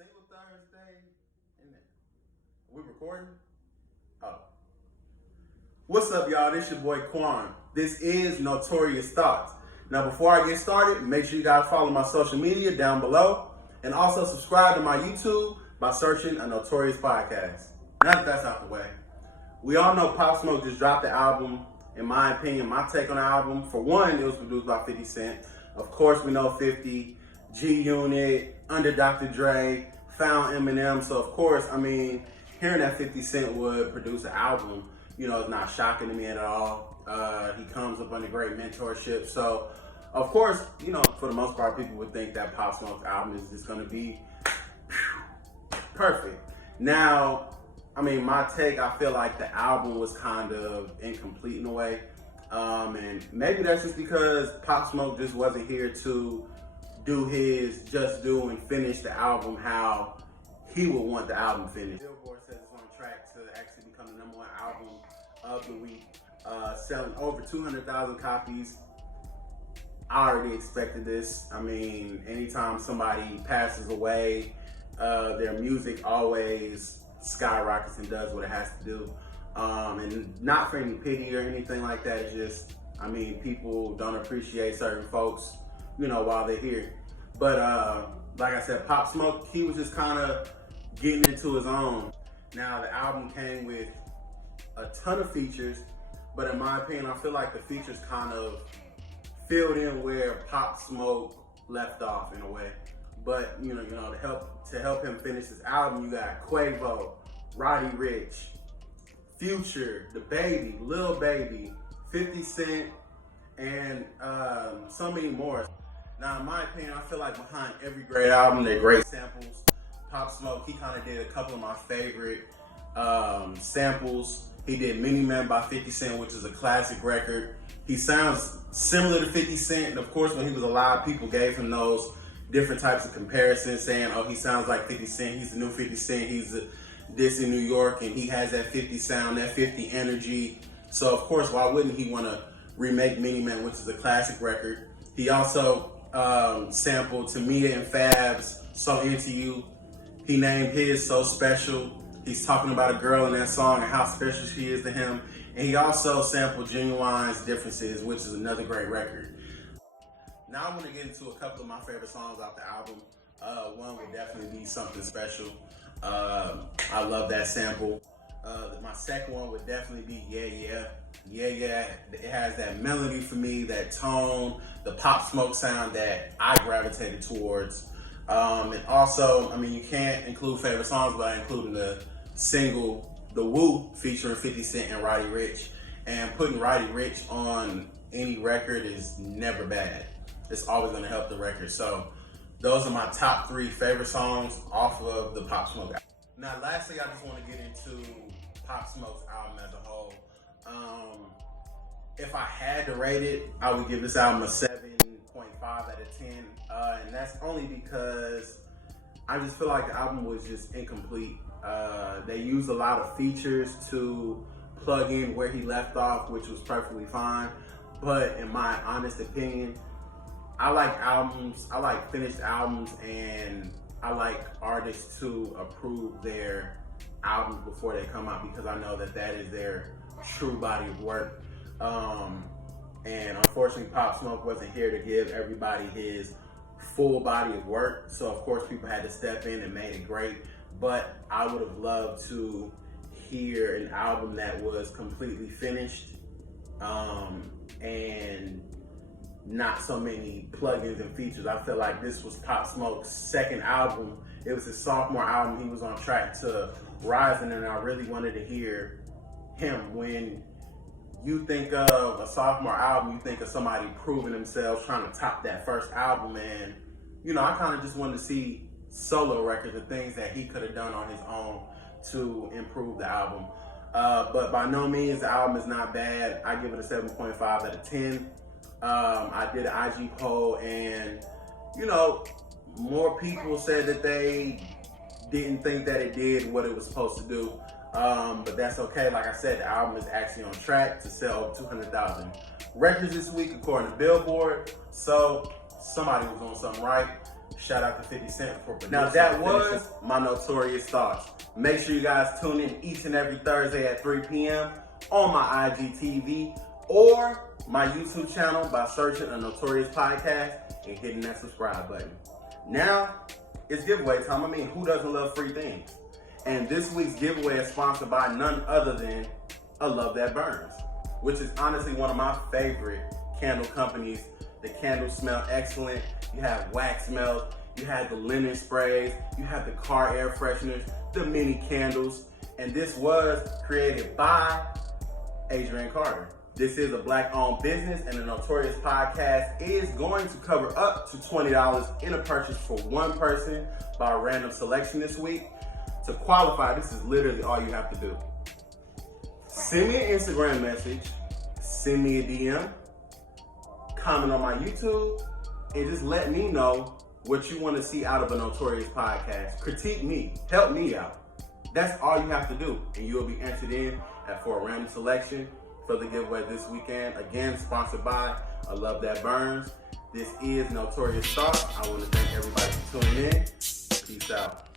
Single Thursday. We recording? Oh. What's up, y'all? This your boy Quan. This is Notorious Thoughts. Now, before I get started, make sure you guys follow my social media down below, and also subscribe to my YouTube by searching a Notorious podcast. Now that that's out the way, we all know Pop Smoke just dropped the album. In my opinion, my take on the album, for one, it was produced by 50 Cent. Of course, we know 50, G-Unit, Under Dr. Dre, found Eminem. So, of course, I mean, hearing that 50 Cent would produce an album, you know, it's not shocking to me at all. He comes up under great mentorship. So, of course, you know, for the most part, people would think that Pop Smoke's album is just going to be perfect. Now, I mean, my take, I feel like the album was kind of incomplete in a way. And maybe that's just because Pop Smoke just wasn't here to do his just do and finish the album how he would want the album finished. Billboard says it's on track to actually become the #1 album of the week, selling over 200,000 copies. I already expected this. I mean, anytime somebody passes away, their music always skyrockets and does what it has to do. And not for any pity or anything like that. It's just, I mean, people don't appreciate certain folks, you know, while they're here. But like I said, Pop Smoke, he was just kind of getting into his own. Now, the album came with a ton of features, but in my opinion, I feel like the features kind of filled in where Pop Smoke left off in a way. But you know, to help him finish his album, you got Quavo, Roddy Ricch, Future, The Baby, Lil Baby, 50 Cent, and so many more. Now, in my opinion, I feel like behind every great album, there are great samples. Pop Smoke, he kind of did a couple of my favorite samples. He did Mini Man by 50 Cent, which is a classic record. He sounds similar to 50 Cent, and of course, when he was alive, people gave him those different types of comparisons, saying, oh, he sounds like 50 Cent, he's the new 50 Cent, he's this in New York, and he has that 50 sound, that 50 energy. So, of course, why wouldn't he want to remake Mini Man, which is a classic record? He also sampled Tamia and Fab's So Into You. He named his So Special. He's talking about a girl in that song and how special she is to him. And he also sampled Genuine's Differences, which is another great record. Now I'm gonna get into a couple of my favorite songs off the album. One would definitely be Something Special. I love that sample. My second one would definitely be Yeah Yeah. Yeah Yeah. It has that melody for me, that tone, the Pop Smoke sound that I gravitated towards. And also, I mean, you can't include favorite songs without including the single, The Woo, featuring 50 Cent and Roddy Ricch. And putting Roddy Ricch on any record is never bad. It's always gonna help the record. So those are my top 3 favorite songs off of the Pop Smoke album. Now, lastly, I just want to get into Pop Smoke's album as a whole. If I had to rate it, I would give this album a 7.5 out of 10. And that's only because I just feel like the album was just incomplete. They used a lot of features to plug in where he left off, which was perfectly fine. But in my honest opinion, I like albums, I like finished albums, and I like artists to approve their albums before they come out, because I know that that is their true body of work. And unfortunately, Pop Smoke wasn't here to give everybody his full body of work. So of course, people had to step in and made it great. But I would have loved to hear an album that was completely finished, and not so many plugins and features. I feel like this was Pop Smoke's second album. It was his sophomore album. He was on track to rising, and I really wanted to hear him. When you think of a sophomore album, you think of somebody proving themselves, trying to top that first album. And, you know, I kind of just wanted to see solo records and things that he could have done on his own to improve the album. But by no means, the album is not bad. I give it a 7.5 out of 10. I did an IG poll, and you know, more people said that they didn't think that it did what it was supposed to do. But that's okay. Like I said, the album is actually on track to sell over 200,000 records this week, according to Billboard. So somebody was doing something right. Shout out to 50 Cent for producing. Now that was my Notorious thoughts. Make sure you guys tune in each and every Thursday at 3 p.m. on my IGTV or my YouTube channel by searching a Notorious podcast and hitting that subscribe button. Now, it's giveaway time. I mean, who doesn't love free things? And this week's giveaway is sponsored by none other than A Love That Burns, which is honestly one of my favorite candle companies. The candles smell excellent. You have wax melts, you have the linen sprays, you have the car air fresheners, the mini candles, and this was created by Adrian Carter. This is a Black-owned business, and the Notorious podcast is going to cover up to $20 in a purchase for one person by random selection this week. To qualify, this is literally all you have to do. Send me an Instagram message, send me a DM, comment on my YouTube, and just let me know what you want to see out of a Notorious podcast. Critique me, help me out. That's all you have to do, and you'll be entered in for a random selection for the giveaway this weekend. Again, sponsored by I Love That Burns. This is Notorious Thoughts. I want to thank everybody for tuning in. Peace out.